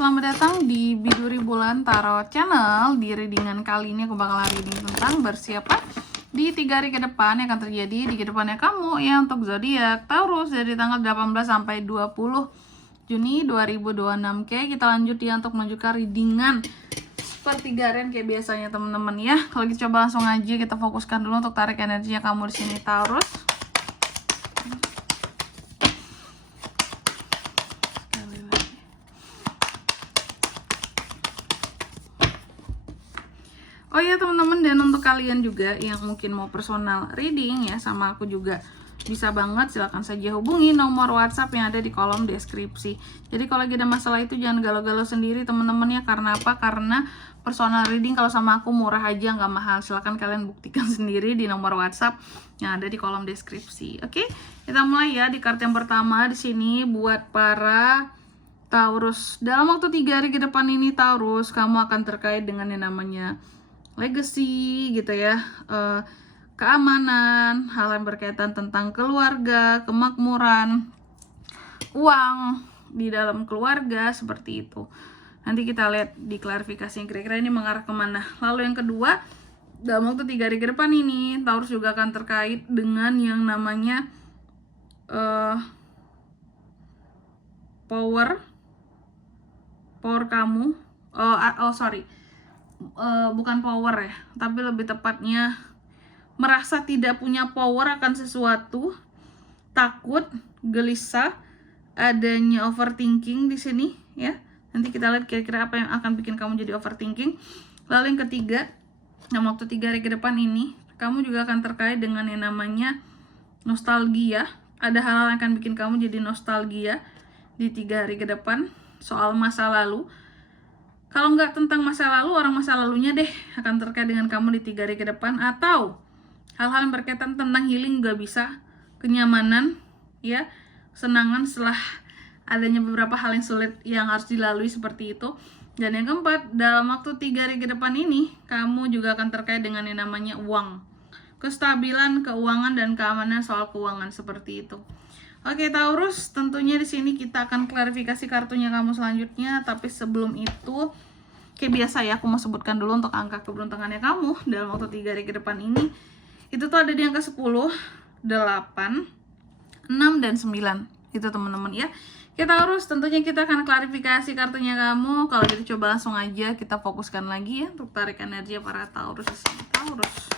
selamat datang di Biduri Bulan Tarot Channel. Di readingan kali ini aku bakal reading tentang bersiaplah di 3 hari ke depan yang akan terjadi di kedepannya kamu ya untuk zodiak Taurus dari tanggal 18 sampai 20 Juni 2026. Oke, kita lanjut ya untuk menunjukkan readingan sepertiga harian kayak biasanya teman-teman ya. Kalau kita coba langsung aja kita fokuskan dulu untuk tarik energinya kamu di sini Taurus. Oh ya teman-teman, dan untuk kalian juga yang mungkin mau personal reading ya sama aku juga bisa banget, silahkan saja hubungi nomor WhatsApp yang ada di kolom deskripsi. Jadi kalau lagi ada masalah itu jangan galau-galau sendiri teman-teman ya. Karena apa? Karena personal reading kalau sama aku murah aja, nggak mahal. Silahkan kalian buktikan sendiri di nomor WhatsApp yang ada di kolom deskripsi. Oke, kita mulai ya di kartu yang pertama di sini buat para Taurus. Dalam waktu 3 hari ke depan ini Taurus, kamu akan terkait dengan yang namanya legacy gitu ya, keamanan, hal yang berkaitan tentang keluarga, kemakmuran, uang di dalam keluarga seperti itu. Nanti kita lihat di klarifikasi kira-kira ini mengarah kemana. Lalu yang kedua, dalam waktu 3 hari ke depan ini Taurus juga akan terkait dengan yang namanya power kamu. Bukan power ya, tapi lebih tepatnya merasa tidak punya power akan sesuatu, takut, gelisah, adanya overthinking di sini ya. Nanti kita lihat kira-kira apa yang akan bikin kamu jadi overthinking. Lalu yang ketiga, dalam waktu 3 hari ke depan ini kamu juga akan terkait dengan yang namanya nostalgia. Ada hal-hal yang akan bikin kamu jadi nostalgia di 3 hari ke depan soal masa lalu. Kalau nggak tentang masa lalu, orang masa lalunya deh akan terkait dengan kamu di 3 hari ke depan. Atau hal-hal yang berkaitan tentang healing juga bisa, kenyamanan ya, kesenangan setelah adanya beberapa hal yang sulit yang harus dilalui seperti itu. Dan yang keempat, dalam waktu 3 hari ke depan ini kamu juga akan terkait dengan yang namanya uang, kestabilan keuangan dan keamanan soal keuangan seperti itu. Oke Taurus, tentunya di sini kita akan klarifikasi kartunya kamu selanjutnya. Tapi sebelum itu, kayak biasa ya, aku mau sebutkan dulu untuk angka keberuntungannya kamu dalam waktu 3 hari ke depan ini. Itu tuh ada di angka 10, 8, 6, dan 9. Itu teman-teman ya. Kita Taurus, tentunya kita akan klarifikasi kartunya kamu. Kalau gitu coba langsung aja kita fokuskan lagi ya untuk tarik energi para Taurus di sini. Taurus.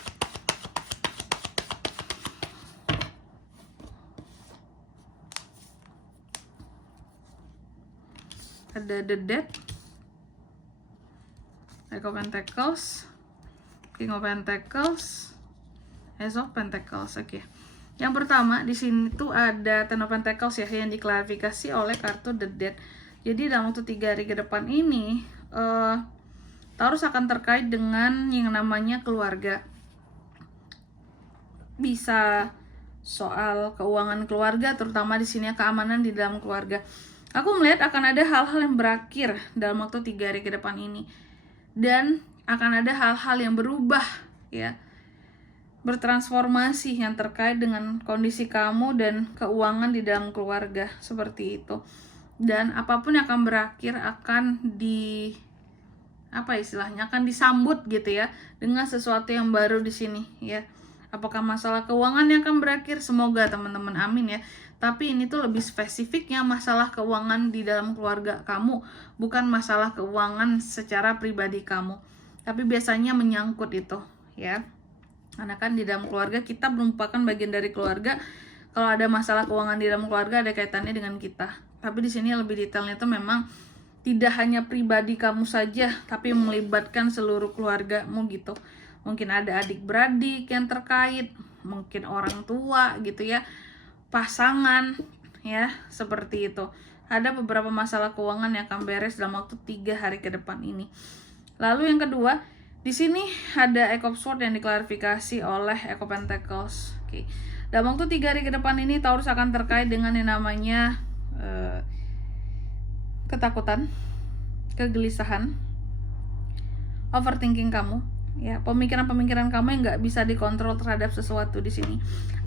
Ada The Death, Eight of Pentacles, King of Pentacles, Ace of Pentacles. Oke. Yang pertama di sini tuh ada Ten of Pentacles ya, yang diklarifikasi oleh kartu The Death. Jadi dalam waktu 3 hari ke depan ini Taurus akan terkait dengan yang namanya keluarga. Bisa soal keuangan keluarga, terutama di sini keamanan di dalam keluarga. Aku melihat akan ada hal-hal yang berakhir dalam waktu 3 hari ke depan ini. Dan akan ada hal-hal yang berubah ya. Bertransformasi yang terkait dengan kondisi kamu dan keuangan di dalam keluarga seperti itu. Dan apapun yang akan berakhir akan akan disambut gitu ya dengan sesuatu yang baru di sini ya. Apakah masalah keuangan yang akan berakhir? Semoga teman-teman, amin ya. Tapi ini tuh lebih spesifiknya masalah keuangan di dalam keluarga kamu, bukan masalah keuangan secara pribadi kamu. Tapi biasanya menyangkut itu ya. Karena kan di dalam keluarga kita merupakan bagian dari keluarga. Kalau ada masalah keuangan di dalam keluarga ada kaitannya dengan kita. Tapi di sini lebih detailnya itu memang tidak hanya pribadi kamu saja, tapi melibatkan seluruh keluargamu gitu. Mungkin ada adik-beradik yang terkait, mungkin orang tua gitu ya, pasangan ya, seperti itu. Ada beberapa masalah keuangan yang akan beres dalam waktu 3 hari ke depan ini. Lalu yang kedua, di sini ada Eight of Swords yang diklarifikasi oleh Eight of Pentacles. Oke. Dalam waktu 3 hari ke depan ini Taurus akan terkait dengan yang namanya ketakutan, kegelisahan, overthinking kamu ya, pemikiran-pemikiran kamu yang nggak bisa dikontrol terhadap sesuatu di sini.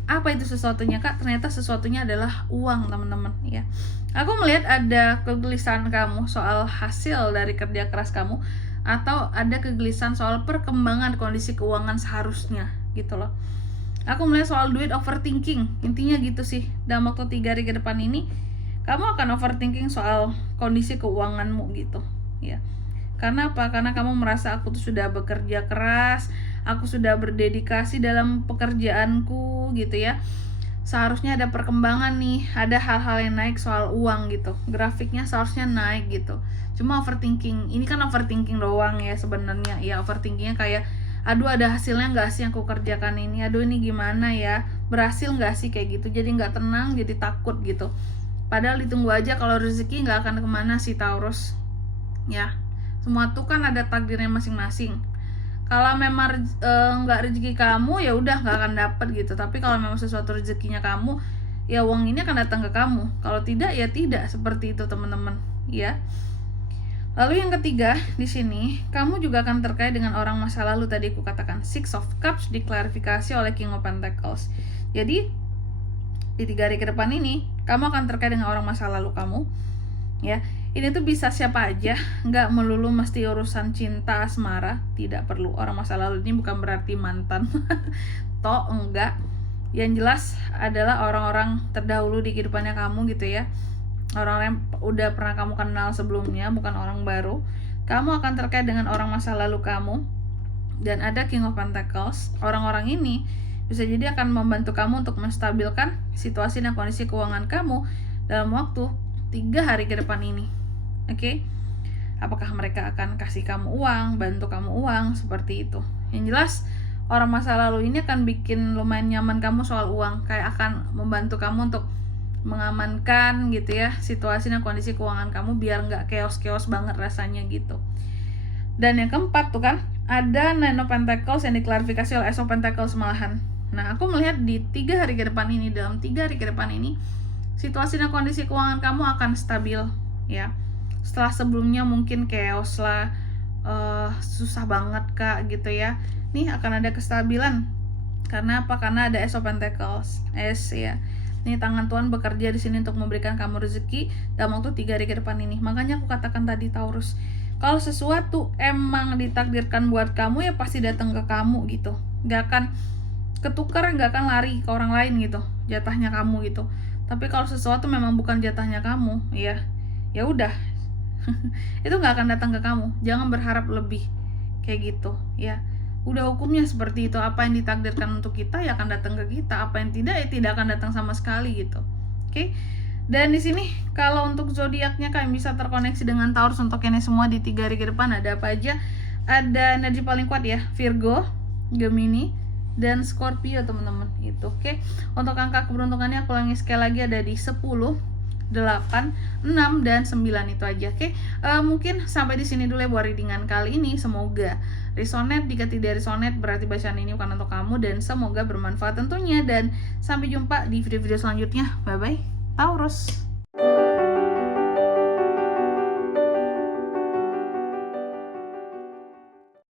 Apa itu sesuatunya, Kak? Ternyata sesuatunya adalah uang, teman-teman, ya. Aku melihat ada kegelisahan kamu soal hasil dari kerja keras kamu, atau ada kegelisahan soal perkembangan kondisi keuangan seharusnya, gitu loh. Aku melihat soal duit overthinking, intinya gitu sih. Dalam waktu 3 hari ke depan ini, kamu akan overthinking soal kondisi keuanganmu gitu, ya. Karena apa? Karena kamu merasa aku tuh sudah bekerja keras, aku sudah berdedikasi dalam pekerjaanku gitu ya. Seharusnya ada perkembangan nih, ada hal-hal yang naik soal uang gitu. Grafiknya seharusnya naik gitu. Cuma overthinking, ini kan overthinking doang ya sebenarnya. Ya overthinkingnya kayak, aduh ada hasilnya nggak sih yang aku kerjakan ini? Aduh ini gimana ya? Berhasil nggak sih kayak gitu? Jadi nggak tenang, jadi takut gitu. Padahal ditunggu aja, kalau rezeki nggak akan kemana sih Taurus. Ya, semua tuh kan ada takdirnya masing-masing. Kalau memang nggak rezeki kamu, ya udah nggak akan dapet gitu. Tapi kalau memang sesuatu rezekinya kamu, ya uang ini akan datang ke kamu. Kalau tidak, ya tidak. Seperti itu teman-teman, ya. Lalu yang ketiga di sini, kamu juga akan terkait dengan orang masa lalu. Tadi aku katakan Six of Cups diklarifikasi oleh King of Pentacles. Jadi di 3 hari ke depan ini, kamu akan terkait dengan orang masa lalu kamu, ya. Ini tuh bisa siapa aja, nggak melulu mesti urusan cinta asmara, tidak perlu. Orang masa lalu ini bukan berarti mantan, toh enggak. Yang jelas adalah orang-orang terdahulu di kehidupannya kamu gitu ya. Orang-orang yang udah pernah kamu kenal sebelumnya, bukan orang baru. Kamu akan terkait dengan orang masa lalu kamu. Dan ada King of Pentacles. Orang-orang ini bisa jadi akan membantu kamu untuk menstabilkan situasi dan kondisi keuangan kamu dalam waktu 3 hari ke depan ini. Oke? Apakah mereka akan kasih kamu uang, bantu kamu uang, seperti itu. Yang jelas, orang masa lalu ini akan bikin lumayan nyaman kamu soal uang. Kayak akan membantu kamu untuk mengamankan gitu ya situasi dan kondisi keuangan kamu biar nggak chaos-chaos banget rasanya gitu. Dan yang keempat tuh kan, ada Nine of Pentacles yang diklarifikasi oleh Ace of Pentacles malahan. Nah, aku melihat di 3 hari ke depan ini, dalam 3 hari ke depan ini, situasi dan kondisi keuangan kamu akan stabil, ya. Setelah sebelumnya mungkin chaos lah, susah banget Kak gitu ya. Nih akan ada kestabilan. Karena apa? Karena ada Ace of Pentacles, ya. Nih tangan Tuhan bekerja di sini untuk memberikan kamu rezeki dalam waktu 3 hari ke depan ini. Makanya aku katakan tadi Taurus, kalau sesuatu emang ditakdirkan buat kamu, ya pasti datang ke kamu gitu. Gak akan ketukar, gak akan lari ke orang lain gitu, jatahnya kamu gitu. Tapi kalau sesuatu memang bukan jatahnya kamu, ya udah. Itu nggak akan datang ke kamu. Jangan berharap lebih kayak gitu, ya. Udah hukumnya seperti itu. Apa yang ditakdirkan untuk kita ya akan datang ke kita. Apa yang tidak ya tidak akan datang sama sekali gitu. Oke. Dan di sini kalau untuk zodiaknya kalian bisa terkoneksi dengan Taurus untuk ini semua di 3 hari ke depan. Ada apa aja? Ada energi paling kuat ya, Virgo, Gemini, dan Scorpio teman-teman. Itu oke. Untuk angka keberuntungannya aku ulangi sekali lagi, ada di 10, 8, 6, dan 9 itu aja. Oke. Mungkin sampai di sini dulu ya buat readingan kali ini. Semoga resonate. Jika tidak resonate berarti bacaan ini bukan untuk kamu, dan semoga bermanfaat tentunya. Dan sampai jumpa di video-video selanjutnya. Bye bye Taurus.